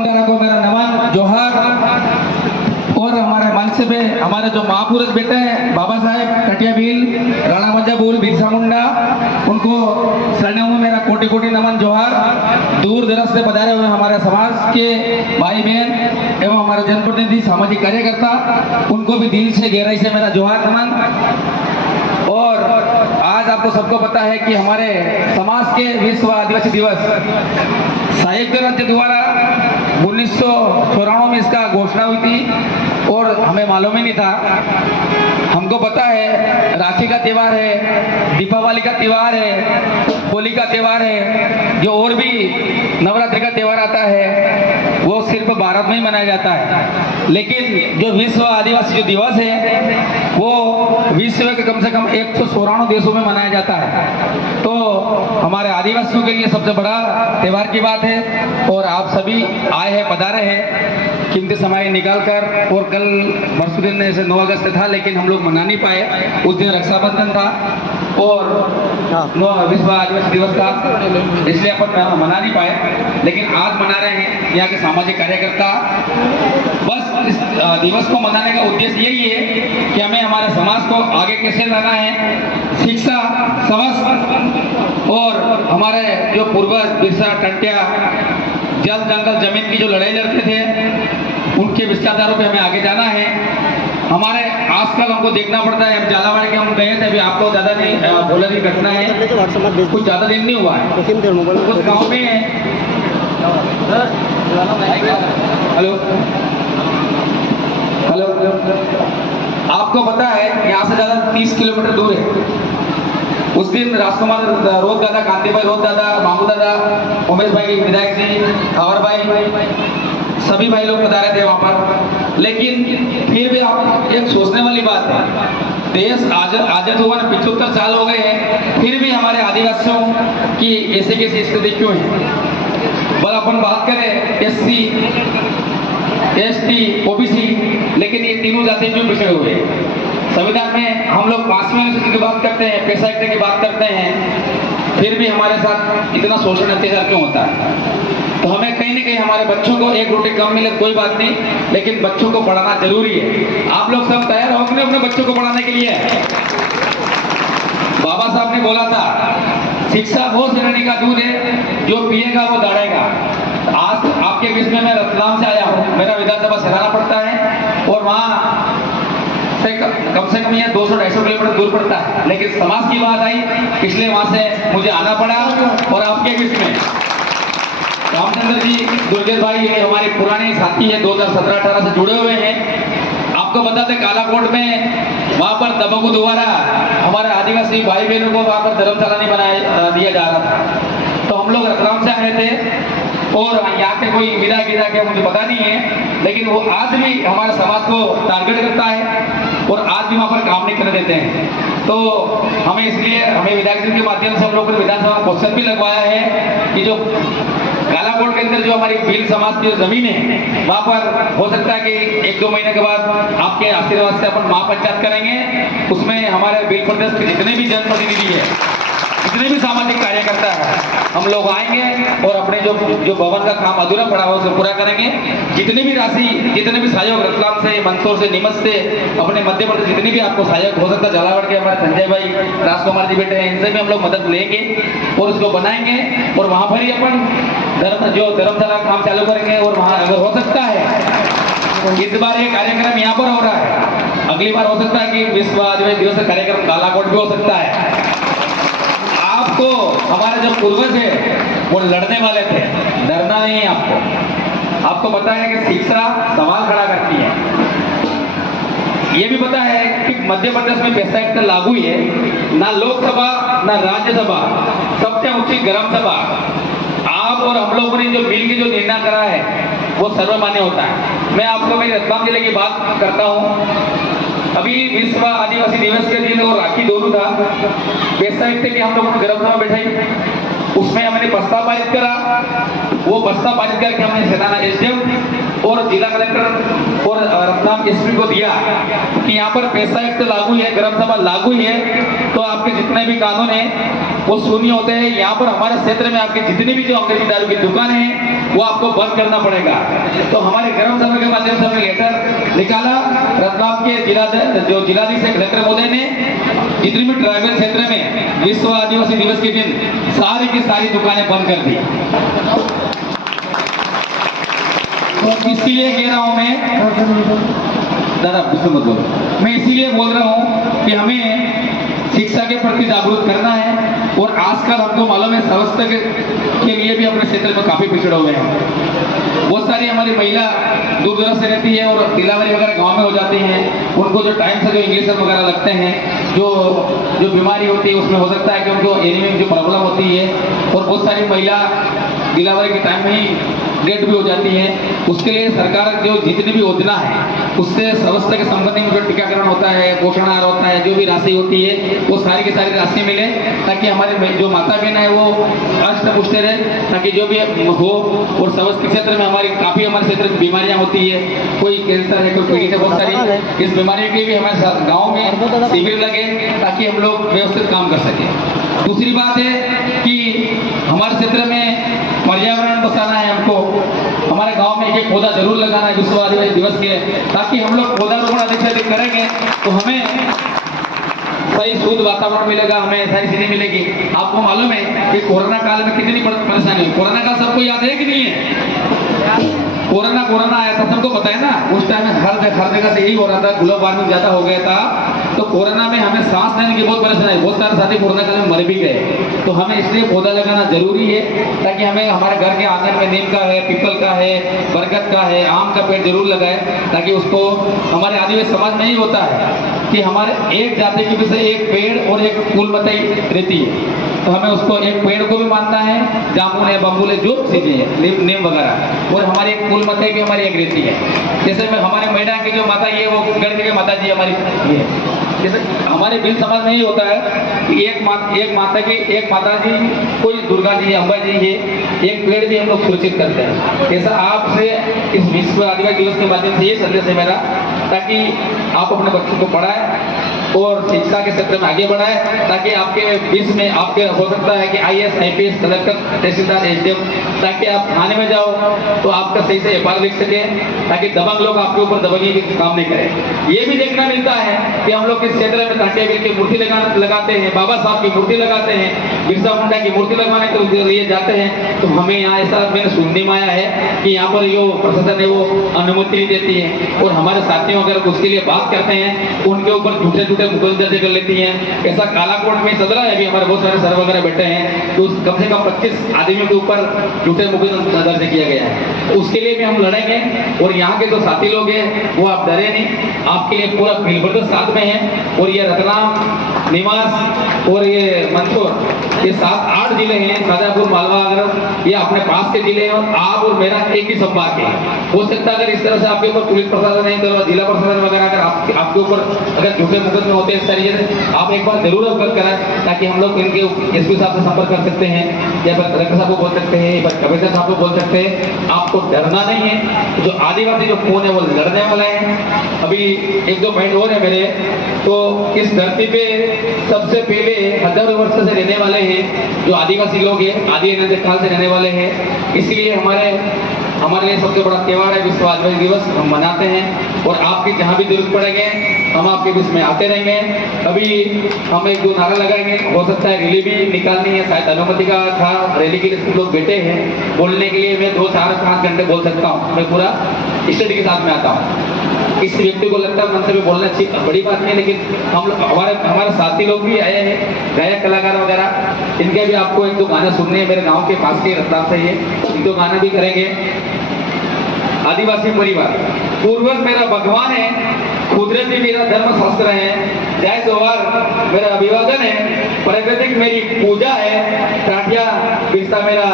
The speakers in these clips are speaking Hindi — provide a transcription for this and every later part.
को मेरा नमन जोहार। और हमारे मंच पे हमारे जो महापुरुष बेटे हैं बाबा साहेब कटिया भील, राणा मंजा बोल, बिरसा मुंडा, उनको शरणों में मेरा कोटि कोटि नमन जोहार। दूर दराज से पधारे हुए हमारे समाज के भाई बहन एवं हमारे जनप्रतिनिधि सामाजिक कार्यकर्ता, उनको भी दिल से गहराई से मेरा जोहार नमन। और आज आपको सबको पता है कि हमारे समाज के विश्व आदिवासी दिवस संयुक्त राज्य द्वारा 1994 में इसका घोषणा हुई थी और हमें मालूम ही नहीं था। हमको पता है राखी का त्यौहार है, दीपावली का त्यौहार है, होली का त्यौहार है, जो और भी नवरात्रि का त्यौहार आता है वो सिर्फ भारत में ही मनाया जाता है। लेकिन जो विश्व आदिवासी जो दिवस है वो विश्व के कम से कम 194 देशों में मनाया जाता है। तो हमारे आदिवासियों के लिए सबसे बड़ा त्यौहार की बात है और आप सभी आए हैं, पधारे हैं कीमती समय निकाल कर। और कल परसों दिन ऐसे 9 अगस्त था लेकिन हम लोग मना नहीं पाए, उस दिन रक्षाबंधन था और विश्व आदिवासी दिवस था, इसलिए अपन मना नहीं पाए। लेकिन आज मना रहे हैं यहाँ के सामाजिक कार्यकर्ता। बस इस दिवस को मनाने का उद्देश्य यही है कि हमें हमारे समाज को आगे कैसे लाना है, शिक्षा, स्वास्थ्य और हमारे जो पूर्वज बिरसा टंटिया जल जंगल जमीन की जो लड़ाई लड़ते थे उनके विचारधारों पे हमें आगे जाना है। हमारे आजकल हमको देखना पड़ता है, हम झालावाड़ के हम गए थे, अभी आपको ज़्यादा नहीं बोला की घटना है, कुछ ज़्यादा दिन नहीं हुआ है। कुछ गाँव में हेलो हेलो आपको पता है यहाँ से ज़्यादा 30 किलोमीटर दूर है। उस दिन राजकुमार रोज दादा, कांति भाई रोज दादा, मामू दादा, उमेश भाई, विधायक जी, खबर भाई, सभी भाई लोग बता रहे थे वहाँ पर। लेकिन फिर भी आप एक सोचने वाली बात है, देश आजाद हुआ 75 साल हो गए हैं, फिर भी हमारे आदिवासियों की ऐसे कैसी स्थिति क्यों है। बल अपन बात करें SC, ST, OBC, लेकिन ये तीनों जाति क्यों पिछड़े हुए। संविधान में हम लोग 5वीं अनुसूची की बात करते हैं, पैसा एक्ट की बात करते हैं, फिर भी हमारे साथ इतना शोषण अत्याचार क्यों होता है। तो हमें कहीं ना कहीं हमारे बच्चों को एक रोटी कम मिले कोई बात नहीं, लेकिन बच्चों को पढ़ाना जरूरी है। आप लोग सब तैयार हो अपने बच्चों को पढ़ाने के लिए। बाबा साहब ने बोला था शिक्षा वो श्रेणी का दूध है जो पिएगा वो दौड़ेगा। आज आपके बीच में मैं रतलाम से आया हूँ, मेरा विधानसभा सराहना पड़ता है और वहाँ से कम ये 200-250 किलोमीटर दूर पड़ता है। लेकिन समाज की बात आई इसलिए वहाँ से मुझे आना पड़ा। और आपके बीच में रामचंद्र जी दुर्गेश भाई ये हमारे पुराने साथी है, 2017-18 से जुड़े हुए हैं। आपको बताते कालाकोट में वहाँ पर दबंगों द्वारा हमारे आदिवासी भाई बहनों को वहाँ पर धर्मशाला नहीं बनाया दिया जा रहा था। तो हम लोग रतलाम से आए थे और यहाँ के कोई विधायक के मुझे पता नहीं है, लेकिन वो आज भी हमारे समाज को टारगेट करता है और आज भी वहाँ पर काम नहीं करने देते हैं। तो हमें इसलिए हमें विधायक के माध्यम से हम लोगों ने विधानसभा में क्वेश्चन भी लगवाया है कि जो कालाकोट के अंदर जो हमारी भील समाज की जमीन है वहाँ पर हो सकता है कि 1-2 महीने के बाद आपके आशीर्वाद से अपन महापंचायत करेंगे। उसमें हमारे भील प्रदेश के जितने भी जनप्रतिनिधि है, जितने भी सामाजिक कार्यकर्ता है, हम लोग आएंगे और अपने जो भवन का काम अधूरा पड़ा हुआ उसे पूरा करेंगे। जितनी भी राशि, जितने भी सहयोग रतलाम से, मंदसौर से, नीमच से, अपने मध्य प्रदेश जितनी भी आपको सहयोग हो सकता है, झालावाड़ के हमारे संजय भाई, राजकुमार जी बेटे हैं, इनसे भी हम लोग मदद लेंगे और उसको बनाएंगे और वहाँ पर ही अपन धर्मशाला काम चालू करेंगे। और वहाँ अगर हो सकता है इस बार ये कार्यक्रम यहाँ पर हो रहा है, अगली बार हो सकता है कि विश्व आदिवासी दिवस का कार्यक्रम कालाकोट भी हो सकता है। आपको हमारे जो पूर्वज है वो लड़ने वाले थे, डरना नहीं है आपको। आपको पता है कि शिक्षा सवाल खड़ा करती है। ये भी पता है कि मध्य प्रदेश में पैसा एक्ट लागू है, ना लोकसभा ना राज्यसभा, सबसे ऊंची ग्राम सभा। आप और हम लोगों ने जो मिल के जो निर्णय करा है वो सर्वमान्य होता है। मैं आपको मेरे रतलाम जिले की बात करता हूँ। अभी विश्व आदिवासी दिवस के दिन और राखी दोनों था, पैसा एक्ट के हम लोगों ने ग्राम सभा बैठाई, उसमें हमने प्रस्ताव पारित करा। वो प्रस्ताव पारित करके हमने सेना SDM और जिला कलेक्टर और रतलाम SP को दिया कि यहाँ पर पैसा एक्ट लागू है, ग्राम सभा लागू है, तो आपके जितने भी कानून हैं वो शून्य होते हैं। यहाँ पर हमारे क्षेत्र में आपकी जितनी भी जो अंग्रेजी दारू की दुकानें हैं वो आपको बंद करना पड़ेगा। तो हमारे ग्राम सभा के माध्यम से हमने लेटर निकाला। रतलाम के जिलाधीश कलेक्टर महोदय ने जितनी भी ट्राइबल क्षेत्र में विश्व आदिवासी दिवस के दिन सारी की सारी दुकानें बंद कर दी। तो इसीलिए कह रहा हूं मैं, दादा मत बोलो, मैं इसीलिए बोल रहा हूं कि हमें शिक्षा के प्रति जागरूक करना है। और आजकल हमको मालूम है स्वास्थ्य के लिए भी अपने क्षेत्र में काफी पिछड़े हुए हैं। बहुत सारी हमारी महिला दूर दूर से रहती है और डिलीवरी वगैरह गांव में हो जाती हैं। उनको जो टाइम से जो इंजेक्शन वगैरह लगते हैं, जो बीमारी होती है उसमें हो सकता है कि उनको एनीमिया की जो प्रॉब्लम होती है। और बहुत सारी महिला डिलीवरी के टाइम में ही डेथ भी हो जाती है। उसके लिए सरकार जो जितनी भी योजना है उससे स्वास्थ्य के संबंधी में जो टीकाकरण होता है, पोषण आहार होता है, जो भी राशि होती है वो सारी की सारी राशि मिले, ताकि हमारे जो माता बहन है वो अष्ट पुष्ट रहे, ताकि जो भी हो। और स्वास्थ्य के क्षेत्र में हमारे क्षेत्र में बीमारियां होती है, कोई कैंसर है, कोई पीड़ित है, बहुत सारी इस बीमारी के भी हमारे गाँव में शिविर लगे ताकि हम लोग व्यवस्थित काम कर सकें। दूसरी बात है कि हमारे क्षेत्र में पर्यावरण बचाना है हमको। हमारे गांव में एक पौधा जरूर लगाना है विश्व आदिवासी दिवस के, ताकि हम लोग पौधारोपण अधिक से अधिक करेंगे तो हमें सही शुद्ध वातावरण मिलेगा, हमें सारी चीजें मिलेगी। आपको मालूम है कि कोरोना काल में कितनी परेशानी हुई। कोरोना काल सबको याद है कि नहीं है? कोरोना आया था, सबको पता है ना। उस टाइम में हर जगह से यही हो रहा था, ग्लोबल वार्मिंग ज्यादा हो गया था। तो कोरोना में हमें सांस लेने की बहुत परेशानी, बहुत सारे साथी कोरोना काल में मर भी गए। तो हमें इसलिए पौधा लगाना जरूरी है, ताकि हमें हमारे घर के आंगन में नीम का है, पीपल का है, बरगद का है, आम का पेड़ जरूर लगाए, ताकि उसको हमारे आदिवासी समाज में ही होता है कि हमारे एक जाति के पीछे एक पेड़ और एक कुलमतई रहती है। तो हमें उसको एक पेड़ को भी मानना है, जामुन है, बबूल है, जो चीजें हैं, नीम वगैरह। और हमारी एक कुलमतई भी हमारी एक रहती है। जैसे में हमारे मैदान की जो माता ये वो गढ़ के माता जी हमारी ये, जैसे हमारे बिल समाज में ही होता है कि एक माता जी, कोई दुर्गा जी, अम्बा जी है, एक पेड़ भी हम लोग सुरक्षित करते हैं। ऐसा आपसे इस विश्व आदिवासी दिवस के माध्यम से ये संदेश है मेरा, ताकि आप अपने बच्चों को पढ़ाएं और शिक्षा के क्षेत्र में आगे बढ़ाए, ताकि आपके बीच में आपके हो सकता है कि IAS, IPS, कलेक्टर, तहसीलदार, SDM, ताकि आप थाने में जाओ तो आपका सही से FR लिख सके, ताकि दबंग लोग आपके ऊपर दबंगी के काम नहीं करें। ये भी देखना मिलता है कि हम लोग किस क्षेत्र में टाटियावीर की मूर्ति लगाते हैं, बाबा साहब की मूर्ति लगाते हैं, बिरसा मुंडा की मूर्ति लगवाने के लिए जाते हैं। तो हमें यहाँ ऐसा मैंने सुनने में आया है कि यहाँ पर जो प्रशासन है वो अनुमति नहीं देती है, और हमारे साथियों अगर उसके लिए बात करते हैं उनके ऊपर झूठे मुकदमे दर्ज कर लेती हैं। ऐसा कालाकोट में चल रहा है, अभी हमारे बहुत सारे सर वगैरह बैठे हैं, तो कम से कम 25 आदमियों के ऊपर झूठे मुकदमे दर्ज किया गया है। तो उसके लिए भी हम लड़ेंगे। और यहाँ के जो साथी लोग हैं वो आप डरे नहीं, आपके लिए पूरा बिल्कुल साथ में है। और ये रतलाम, निवास और ये मंदसौर, ये 7-8 जिले हैं, शाजापुर, मालवा, अगर ये अपने पास के जिले हैं, और आप और मेरा एक ही संपर्क है। हो सकता है अगर इस तरह से आपके ऊपर पुलिस प्रशासन नहीं तो जिला प्रशासन वगैरह अगर आपके ऊपर अगर झूठे मुकदमे होते हैं इस तरीके से, आप एक बार जरूर अवगत कराएं, ताकि हम लोग इनके SP साहब से संपर्क कर सकते हैं, या फिर कलेक्टर साहब को बोल सकते हैं, या फिर कमिश्नर साहब को बोल सकते हैं। आपको डरना नहीं है। जो आदिवासी जो खून है वो लड़ने वाला है। अभी 1-2 पॉइंट और है मेरे, तो इस धरती पे सबसे पहले हजारों वर्ष से रहने वाले हैं जो आदिवासी लोग हैं, आदि अनंत काल से रहने वाले हैं। इसलिए हमारे लिए सबसे बड़ा त्योहार है विश्व आदिवासी दिवस, हम मनाते हैं। और आपकी जहाँ भी जरूरत पड़ेंगे हम आपके बीच में आते रहेंगे। अभी हम 1-2 नारा लगाएंगे, हो सकता है रैली भी निकालनी है, शायद अनुमति का था रैली के लिए सब लोग बैठे हैं। बोलने के लिए मैं 2-4-5 घंटे बोल सकता हूँ, मैं पूरा स्टडी के साथ में आता हूँ। इस व्यक्ति को लगता है मन से बोलना चाहिए, बड़ी बात नहीं, लेकिन हम लोग हमारे साथी लोग भी आए हैं, गायक कलाकार वगैरह, इनके भी आपको 1-2 गाना सुनने हैं। मेरे गाँव के पास के रतलाम से ये 1-2 गाना भी करेंगे। आदिवासी परिवार, पूर्वज मेरा भगवान है, कुदरती मेरा धर्म शास्त्र है, जय जोहार मेरा अभिवादन है, प्राकृतिक मेरी पूजा है, टाटिया बिरसा मेरा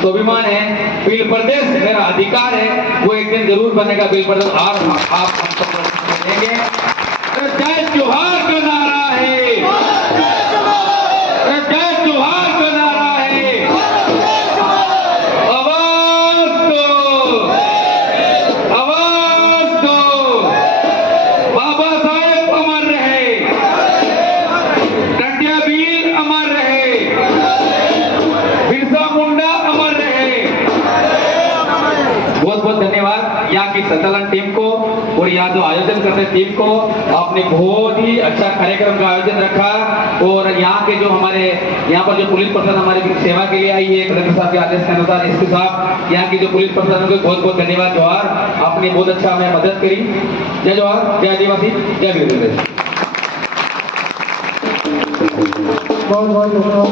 स्वाभिमान है, बिल प्रदेश मेरा अधिकार है। वो एक दिन जरूर बनेगा बिल प्रदेश, और आप हम देंगे। जय जोहार का नारा है, जय जोहार का नारा है, आवाज दो, बाबा साहेब अमर रहे, टाटिया बहुत धन्यवाद यहाँ की संचालन टीम को और यहाँ जो आयोजन करते टीम को। आपने बहुत ही अच्छा कार्यक्रम का आयोजन रखा और यहाँ के जो हमारे यहाँ पर जो पुलिस प्रशासन हमारी सेवा के लिए आई है कलेक्टर साहब के आदेश के अनुसार, इसके साथ यहाँ की जो पुलिस प्रशासन को बहुत बहुत धन्यवाद। जवाहर, आपने बहुत अच्छा हमें मदद करी। जय जवाहर, जय आदिवासी, जय वीर। बहुत बहुत धन्यवाद।